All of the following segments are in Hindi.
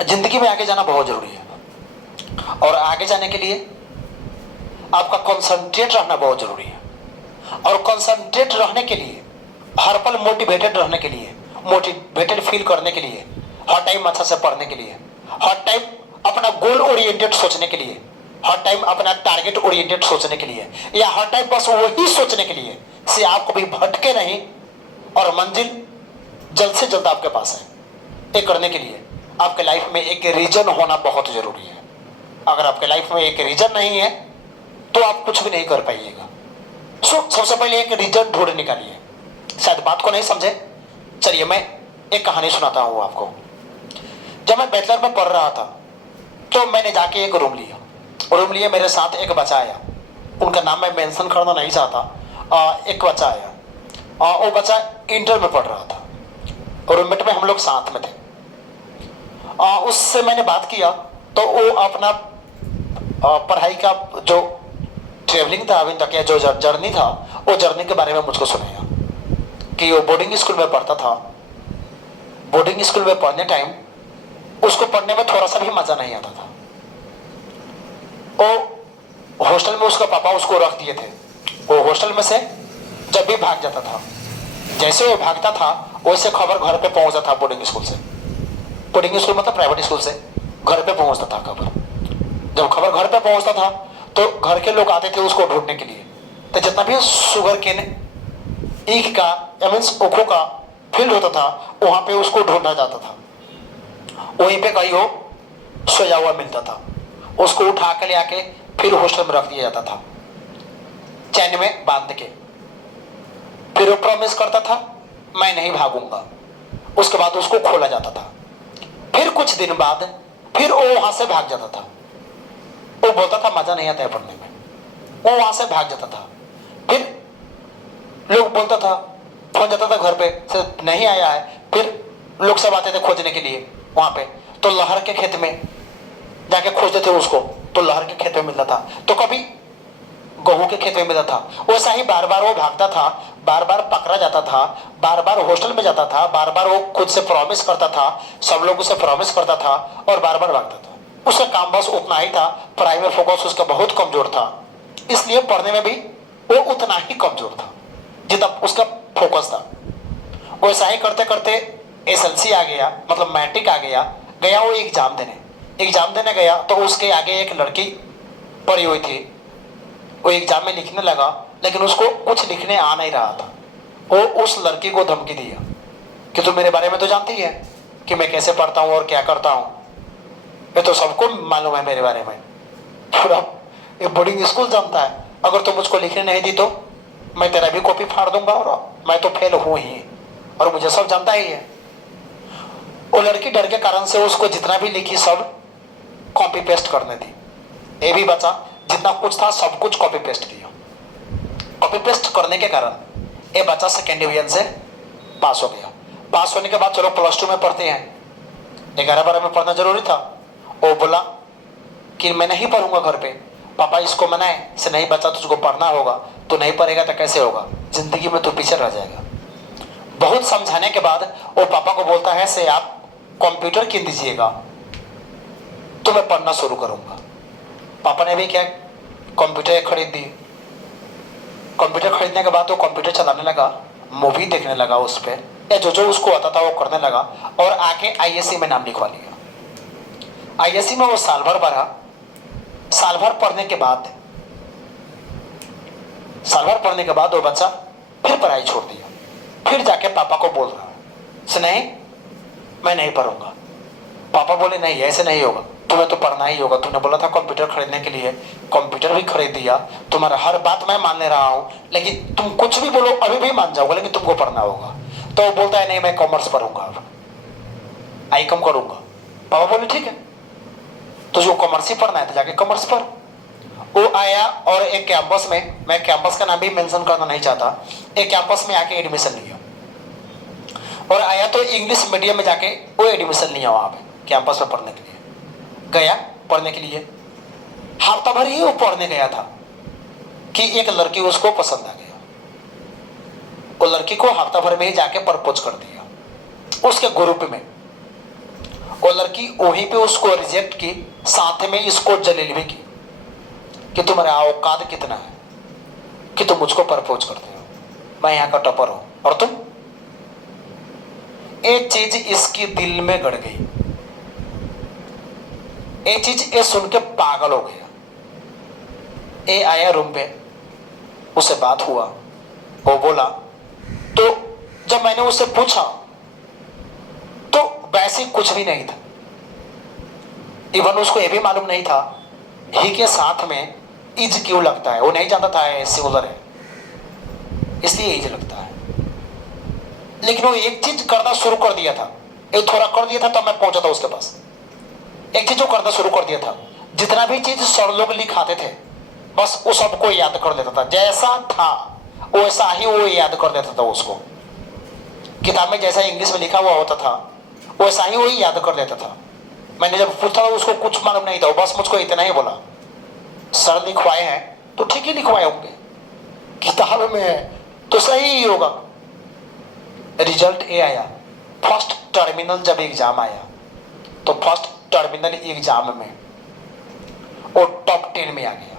जिंदगी में आगे जाना बहुत जरूरी है, और आगे जाने के लिए आपका कंसंट्रेट रहना बहुत जरूरी है। और कंसंट्रेट रहने के लिए, हर पल मोटिवेटेड रहने के लिए, मोटिवेटेड फील करने के लिए, हर टाइम अच्छा से पढ़ने के लिए, हर टाइम अपना गोल ओरिएंटेड सोचने के लिए, हर टाइम अपना टारगेट ओरिएंटेड सोचने के लिए, या हर टाइम बस वही सोचने के लिए से आप कभी भटके नहीं और मंजिल जल्द से जल्द आपके पास है। ये करने के लिए आपके लाइफ में एक रीजन होना बहुत जरूरी है। अगर आपके लाइफ में एक रीजन नहीं है तो आप कुछ भी नहीं कर पाइएगा। सबसे पहले एक रीजन ढूंढ निकालिए। शायद बात को नहीं समझे, चलिए मैं एक कहानी सुनाता हूं आपको। जब मैं बैचलर में पढ़ रहा था तो मैंने जाके एक रूम लिया। मेरे साथ एक बच्चा आया, उनका नाम मैं मेंशन करना नहीं चाहता। एक बच्चा आया, वो बच्चा इंटर में पढ़ रहा था और रूममेट में हम लोग साथ में थे। उससे मैंने बात किया तो वो अपना पढ़ाई का जो ट्रेवलिंग था अभी तक या जो जर्नी था, वो जर्नी के बारे में मुझको सुनाया कि वो बोर्डिंग स्कूल में पढ़ता था। बोर्डिंग स्कूल में पढ़ने टाइम उसको पढ़ने में थोड़ा सा भी मजा नहीं आता था। वो हॉस्टल में उसका पापा उसको रख दिए थे। वो हॉस्टल में से जब भी भाग जाता था, जैसे वो भागता था वैसे खबर घर पे पहुंचता था। बोर्डिंग स्कूल से, बोर्डिंग स्कूल मतलब प्राइवेट स्कूल से घर पे पहुंचता था खबर। जब खबर घर पे पहुंचता था तो घर के लोग आते थे उसको ढूंढने के लिए। तो जितना भी शुगर केन ईख का या मीन्स ओखो का फील्ड होता था वहां पे उसको ढूंढा जाता था। वहीं पे कहीं वो सोया हुआ मिलता था, उसको उठा के ले आके फिर हॉस्टल में रख दिया जाता था चैन में बांध के। फिर वो प्रॉमिस करता था मैं नहीं भागूंगा। उसके बाद उसको खोला जाता था। फिर कुछ दिन बाद फिर वो वहां से भाग जाता था। वो बोलता था मजा नहीं आता है पढ़ने में, वो वहां से भाग जाता था। फिर लोग बोलता था, फोन जाता था घर पे से नहीं आया है। फिर लोग सब आते थे खोजने के लिए वहां पे, तो लहर के खेत में जाके खोजते थे उसको, तो लहर के खेत में मिलता था, तो कभी गेहूं के खेत में मिलता था। वैसा ही बार बार वो भागता था, बार बार पकड़ा जाता था, बार बार हॉस्टल में जाता था, बार बार वो खुद से प्रॉमिस करता था, सब लोग उसे प्रॉमिस करता था और बार बार भागता था। उसका काम बस उतना ही था, पढ़ाई में फोकस उसका बहुत कमजोर था, इसलिए पढ़ने में भी वो उतना ही कमजोर था जितना उसका फोकस था। वैसा ही करते करते एसएलसी आ गया, मतलब मैट्रिक आ गया। गया वो एग्जाम देने गया तो उसके आगे एक लड़की पड़ी हुई थी। वो एग्जाम में लिखने लगा लेकिन उसको कुछ लिखने आ नहीं रहा था। वो उस लड़की को धमकी दिया कि तू मेरे बारे में तो जानती है कि मैं कैसे पढ़ता हूँ और क्या करता हूँ, ये तो सबको मालूम है मेरे बारे में, पूरा ये बोर्डिंग स्कूल जानता है। अगर तुम मुझको लिखने नहीं दी तो मैं तेरा भी कॉपी फाड़ दूंगा और मैं तो फेल हूं ही और मुझे सब जानता ही है। वो लड़की डर के कारण से उसको जितना भी लिखी सब कॉपी पेस्ट करने दी। ये भी बचा जितना कुछ था सब कुछ कॉपी पेस्ट किया। कॉपी पेस्ट करने के कारण ये बच्चा सेकेंड डिवीजन से पास हो गया। पास होने के बाद चलो +2 में पढ़ते हैं, 11-12 में पढ़ना जरूरी था। वो बोला कि मैं नहीं पढ़ूंगा घर पे, पापा इसको मनाए से नहीं बच्चा तुझको पढ़ना होगा, तू नहीं पढ़ेगा तो कैसे होगा, जिंदगी में तू पीछे रह जाएगा। बहुत समझाने के बाद वो पापा को बोलता है से आप कंप्यूटर कीन दीजिएगा तो मैं पढ़ना शुरू करूंगा। पापा ने भी क्या कंप्यूटर खरीद दी। कंप्यूटर खरीदने के बाद वो कंप्यूटर चलाने लगा, मूवी देखने लगा उस पर, या जो जो उसको आता था वो करने लगा और आके आईएससी में नाम लिखवा लिया। आईएससी में वो साल भर पढ़ा। साल भर पढ़ने के बाद वो बच्चा फिर पढ़ाई छोड़ दिया। फिर जाके पापा को बोल रहा है नहीं मैं नहीं पढ़ूंगा। पापा बोले नहीं ऐसे नहीं होगा, तुम्हें तो पढ़ना ही होगा। तुमने बोला था कंप्यूटर खरीदने के लिए, कंप्यूटर भी खरीद दिया, तुम्हारा हर बात मैं मान ले रहा हूँ, लेकिन तुम कुछ भी बोलो अभी भी मान जाओगे, लेकिन तुमको पढ़ना होगा। तो वो बोलता है नहीं मैं कॉमर्स पढ़ूंगा, अब ICOM करूंगा। पापा बोले ठीक है तुझको कॉमर्स ही पढ़ना है तो जाके कॉमर्स पढ़। वो आया और एक कैंपस में, मैं कैंपस का नाम भी मेंशन करना नहीं चाहता, एक कैंपस में आके एडमिशन लिया और आया तो इंग्लिश मीडियम में जाके वो एडमिशन लिया। वहां पे कैंपस में पढ़ने के लिए गया, पढ़ने के लिए हफ्ता भर ही वो पढ़ने गया था कि एक लड़की उसको पसंद आ गया। वो लड़की को हफ्ता भर में ही जाके प्रपोज कर दिया उसके ग्रुप में। वो लड़की वहीं पे उसको रिजेक्ट की, साथ में इसको जलील भी की कि तुम्हारा औकात कितना है कि तुम मुझको प्रपोज करते हो, मैं यहाँ का टॉपर हूं और तुम। एक चीज इसकी दिल में गड़ गई, एक चीज ये सुन के पागल हो गया। ये आया रूम पे, उससे बात हुआ, वो बोला। तो जब मैंने उससे पूछा तो वैसे कुछ भी नहीं था। इवन उसको ये भी मालूम नहीं था ही के साथ में इज क्यों लगता है। वो नहीं जानता था सिंगुलर है इसलिए इज लगता है। लेकिन वो एक चीज करना शुरू कर दिया था, एक थोड़ा कर दिया था तब मैं पहुंचा था उसके पास। एक चीज जो करना शुरू कर दिया था, जितना भी चीज सर लोग लिखाते थे बस वो सबको याद कर लेता था, जैसा था वैसा ही वो याद कर लेता था। उसको किताब में जैसा इंग्लिश में लिखा हुआ होता था वैसा ही वही याद कर लेता था। मैंने जब पूछा था उसको कुछ मालूम नहीं था, बस मुझको इतना ही बोला, सर लिखवाए हैं तो ठीक ही लिखवाए होंगे, किताब में है तो सही ही होगा। रिजल्ट ये आया, फर्स्ट टर्मिनल जब एग्जाम आया तो फर्स्ट टर्मिनल एग्जाम में वो टॉप 10 में आ गया।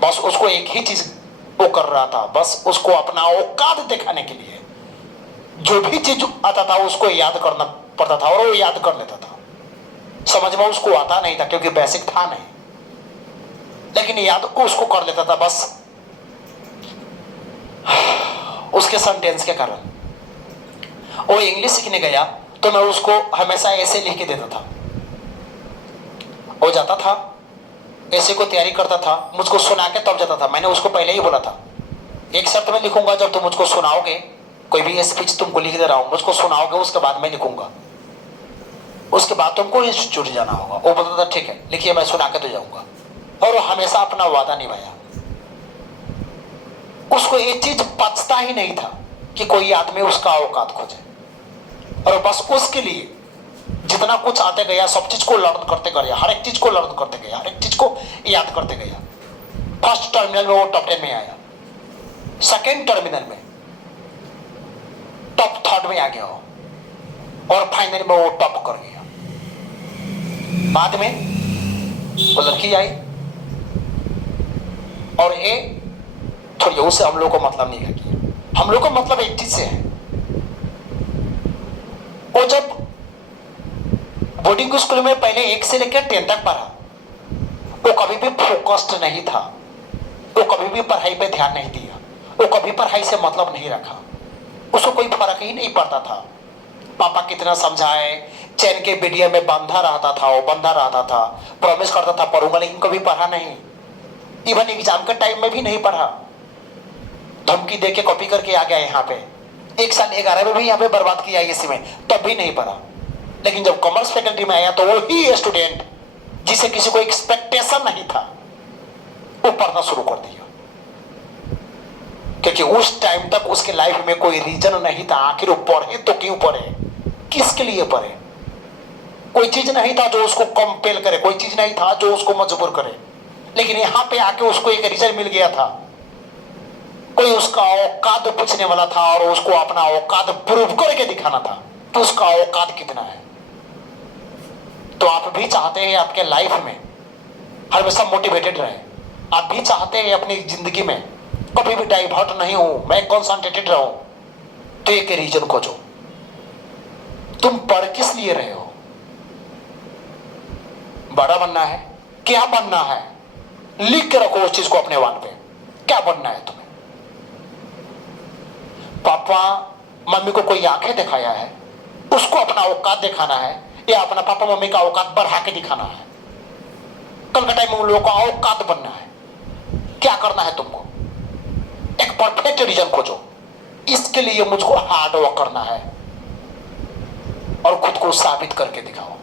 बस उसको एक ही चीज वो कर रहा था, बस उसको अपना औकात दिखाने के लिए जो भी चीज आता था उसको याद करना पड़ता था और वो याद कर लेता था। समझ में उसको आता नहीं था क्योंकि बेसिक था नहीं, लेकिन याद उसको कर लेता था बस उसके सेंटेंस के कारण। वो इंग्लिश सीखने गया तो मैं उसको हमेशा ऐसे लिख के देता था। वो जाता था ऐसे को तैयारी करता था, मुझको सुना के तब जाता था। मैंने उसको पहले ही बोला था एक शर्त में लिखूंगा, जब तुम मुझको सुनाओगे, कोई भी स्पीच तुमको लिख दे रहा हूं, मुझको सुनाओगे उसके बाद मैं लिखूंगा, उसके बाद तुमको इंस्टीट्यूट जाना होगा। वो बोलता था ठीक है लिखिए मैं सुना के तो जाऊंगा, और वो हमेशा अपना वादा निभाया। उसको ये चीज पचता ही नहीं था कि कोई आदमी उसका औकात खोजे, और बस उसके लिए जितना कुछ आते गया सब चीज को लर्न करते गया, हर एक चीज को लर्न करते गया, हर एक चीज को याद करते गया। फर्स्ट टर्मिनल में वो टॉप 10 में आया, सेकेंड टर्मिनल में टॉप 3 में आ गया हो, और फाइनल में वो टॉप कर गया। बाद में वो लड़की आई और ये थोड़ी उससे हम लोग को मतलब नहीं किया। हम लोग को मतलब एक चीज से है, वो जब बोर्डिंग स्कूल में पहले 1 से लेकर 10 तक पढ़ा, वो कभी भी फोकस्ड नहीं था, वो कभी भी पढ़ाई पे ध्यान नहीं दिया, वो कभी पढ़ाई से मतलब नहीं रखा, उसको कोई फर्क ही नहीं पड़ता था। पापा कितना समझाए, चैन के बिडिया में बंधा रहता था, वो बंधा रहता था, प्रॉमिस करता था पढ़ूंगा, लेकिन कभी पढ़ा नहीं। इवन एग्जाम के टाइम में भी नहीं पढ़ा, धमकी दे के कॉपी करके आ गया यहाँ पे। 1 साल 11 में भी यहाँ पे बर्बाद किया इसी में, तब भी नहीं पढ़ा। लेकिन जब कॉमर्स फैकल्टी में आया तो वही स्टूडेंट जिसे किसी को एक्सपेक्टेशन नहीं था वो पढ़ना शुरू कर दिया, क्योंकि उस टाइम तक उसके लाइफ में कोई रीजन नहीं था आखिर वो पढ़े तो क्यों पढ़े, किसके लिए पढ़े। कोई चीज नहीं था जो उसको कंपेल करे, कोई चीज नहीं था जो उसको मजबूर करे। लेकिन यहाँ पे आके उसको एक रीजन मिल गया था, कोई उसका औकात पूछने वाला था और उसको अपना औकात प्रूव करके दिखाना था कि उसका औकात कितना है। तो आप भी चाहते हैं आपके लाइफ में हमेशा मोटिवेटेड रहे, आप भी चाहते हैं अपनी जिंदगी में कभी भी डाइवर्ट नहीं हो, मैं कंसंट्रेटेड रहूं, तो एक रीजन खोजो। तुम पढ़ किस लिए रहे हो? बड़ा बनना है? क्या बनना है? लिख के रखो उस चीज को अपने वाल पे, क्या बनना है तुम्हें। पापा मम्मी को कोई आंखें दिखाया है, उसको अपना औकात दिखाना है, या अपना पापा मम्मी का औकात बढ़ा के दिखाना है। कल के टाइम में उन लोगों का औकात बनना है। क्या करना है तुमको? एक परफेक्ट रीजन खोजो, इसके लिए मुझको हार्ड वर्क करना है और खुद को साबित करके दिखाओ।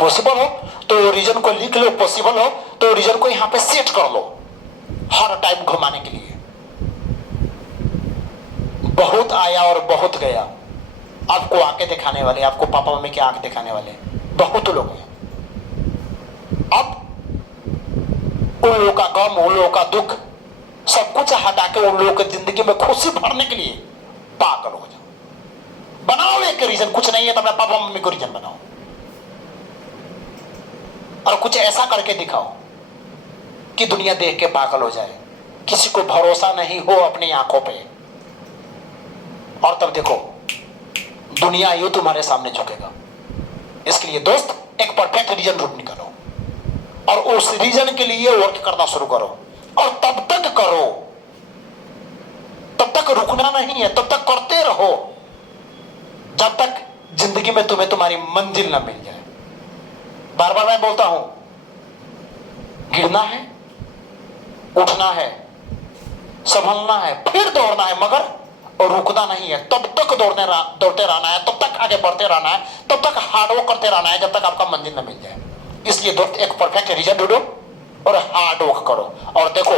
पॉसिबल हो तो रीजन को लिख लो, पॉसिबल हो तो रीजन को यहां पे सेट कर लो हर टाइम घुमाने के लिए। बहुत आया और बहुत गया, आपको आंखें दिखाने वाले, आपको पापा मम्मी की आंख दिखाने वाले बहुत लोग हैं। अब उन लोगों का गम, उन लोगों का दुख सब कुछ हटा के उन लोगों की जिंदगी में खुशी भरने के लिए पागल हो जाओ। बनाओ एक रीजन, कुछ नहीं है तो अपने पापा मम्मी को रीजन बनाओ और कुछ ऐसा करके दिखाओ कि दुनिया देख के पागल हो जाए, किसी को भरोसा नहीं हो अपनी आंखों पे, और तब देखो दुनिया यूं तुम्हारे सामने झुकेगा। इसके लिए दोस्त एक परफेक्ट रीजन ढूंढ निकालो और उस रीजन के लिए वर्क करना शुरू करो, और तब तक करो, तब तक रुकना नहीं है, तब तक करते रहो जब तक जिंदगी में तुम्हें तुम्हारी मंजिल ना मिल जाए। बार बार मैं बोलता हूं, गिरना है, उठना है, संभलना है, फिर दौड़ना है, मगर रुकना नहीं है। तब तक दौड़ते रहना है, तब तक आगे बढ़ते रहना है, तब तक हार्डवर्क करते रहना है जब तक आपका मंजिल न मिल जाए। इसलिए दोस्त एक परफेक्ट रीजन ढूंढो और हार्डवर्क करो, और देखो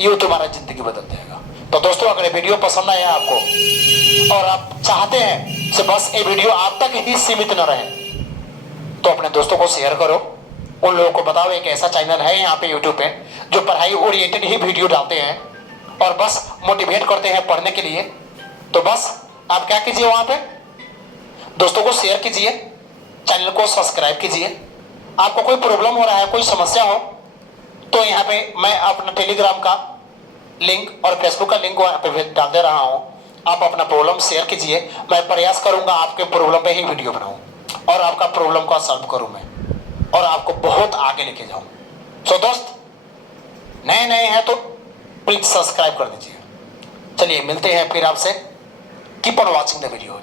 ये तुम्हारा जिंदगी बदल जाएगा। तो दोस्तों अगर वीडियो पसंद आया आपको और आप चाहते हैं कि बस ये वीडियो आप तक ही सीमित न रहे, तो अपने दोस्तों को शेयर करो, उन लोगों को बताओ एक ऐसा चैनल है यहाँ पे यूट्यूब पे जो पढ़ाई ओरिएंटेड ही वीडियो डालते हैं और बस मोटिवेट करते हैं पढ़ने के लिए। तो बस आप क्या कीजिए, वहां पे दोस्तों को शेयर कीजिए, चैनल को सब्सक्राइब कीजिए। आपको कोई प्रॉब्लम हो रहा है, कोई समस्या हो, तो यहाँ पे मैं अपना टेलीग्राम का लिंक और फेसबुक का लिंक वहाँ पे डाल दे रहा हूँ। आप अपना प्रॉब्लम शेयर कीजिए, मैं प्रयास करूंगा आपके प्रॉब्लम पे ही वीडियो बनाऊं और आपका प्रॉब्लम को सॉल्व करूं मैं और आपको बहुत आगे लेके जाऊं। सो दोस्त नए नए हैं तो प्लीज सब्सक्राइब कर दीजिए। चलिए मिलते हैं फिर आपसे। Keep on watching the video.